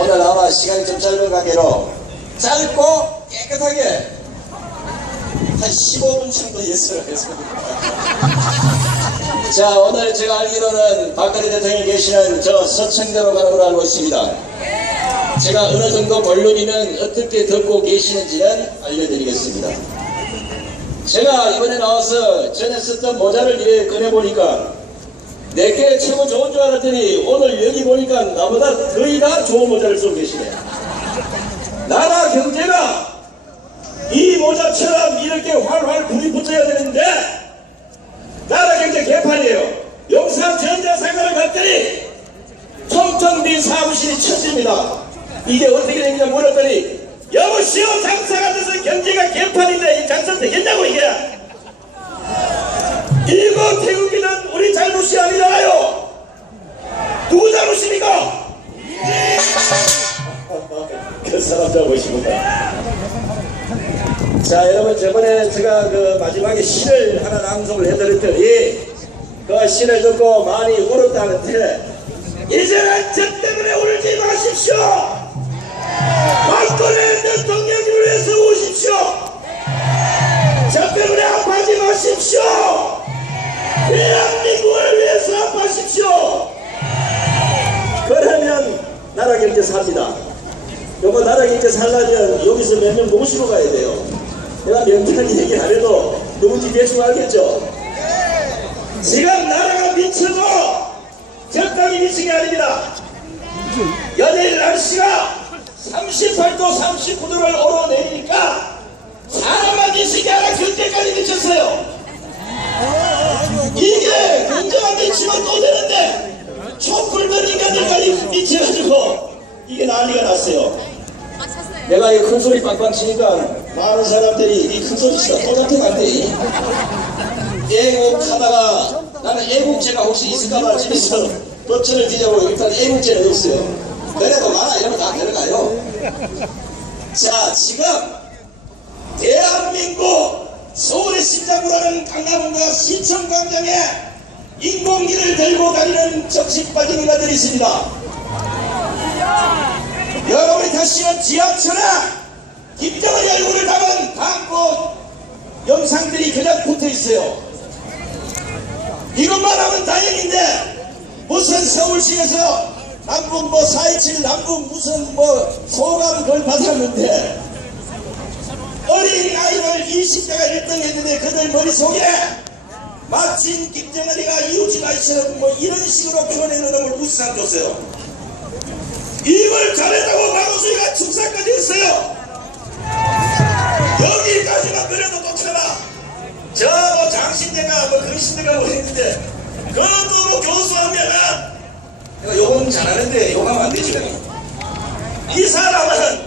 오늘 아마 시간이 좀 짧은 관계로 짧고 깨끗하게 한 15분 정도 예술을 했습니다. 자, 오늘 제가 알기로는 박근혜 대통령이 계시는 저 서청대로 가는 걸로 알고 있습니다. 제가 어느 정도 본론이면 어떻게 듣고 계시는지는 알려드리겠습니다. 제가 이번에 나와서 전에 썼던 모자를 이렇게 꺼내보니까 내게 최고 좋은 줄 알았더니 오늘 여기 보니까 나보다 거의 다 좋은 모자를 쓰고 계시네. 나라 경제가 이 모자처럼 이렇게 활활 불이 붙어야 되는데 나라 경제 개판이에요. 용산 전자상가를 갔더니 텅텅 빈 사무실이 천지입니다. 이게 어떻게 되느냐 물었더니 여보시오 장사가 돼서 경제가 개판인데 이 장사 되겠냐고 이게 이거 태국이는 우리 잘못이 아니잖아요. 누구 잘못입니까? 그 사람 잘못입니다. 자, 여러분 저번에 제가 그 마지막에 시를 하나 낭송을 해드렸더니 그 시를 듣고 많이 울었다는데 이제는 저 때문에 울지 마십시오. 박근혜 대통령 요거 나라 경제 살려면 여기서 몇 명 모시고 가야 돼요. 내가 명쾌하게 얘기 안 해도 누군지 대충 알겠죠? 지금 나라가 미쳐도 적당히 미친 게 아닙니다. 연일 날씨가 38도, 39도를 오르내리니까 사람만 미친 게 아니라 경제까지 미쳤어요. 이게 경제가 미치면 또 되는데 내가 이 큰 소리 빵빵 치니까 많은 사람들이 이 큰 소리 치다 또 잡혀간대. 애국하다가 나는 애국제가 혹시 있을까봐 집에서 법전을 뒤져보고 일단 애국제는 없어요. 그래도 많아 이러면 다 데려가요. 자 지금 대한민국 서울의 심장으로 하는 강남과 시청광장에 인공기를 들고 다니는 정신 빠진 인간들이 있습니다. 여러분이 다시는 지하철에 김정은의 얼굴을 담은 광고 영상들이 그냥 붙어 있어요. 이것만 하면 다행인데 무슨 서울시에서 남북 뭐 4.27 남북 무슨 뭐 소감 그걸 받았는데 어린 아이를 20대가 1등 했는데 그들 머릿속에 마침 김정은이가 이웃집 아이처럼 뭐 이런 식으로 표현해놓은 놈을 우수상 줬어요. 이걸 잘했다 축사까지 했어요. 여기까지만 그래도 똑같아. 저뭐 장신대가 뭐 근신대가 뭐 했는데 그것도 뭐 교수하면은 내가 욕은 잘하는데 욕하면 안 되지. 이 사람은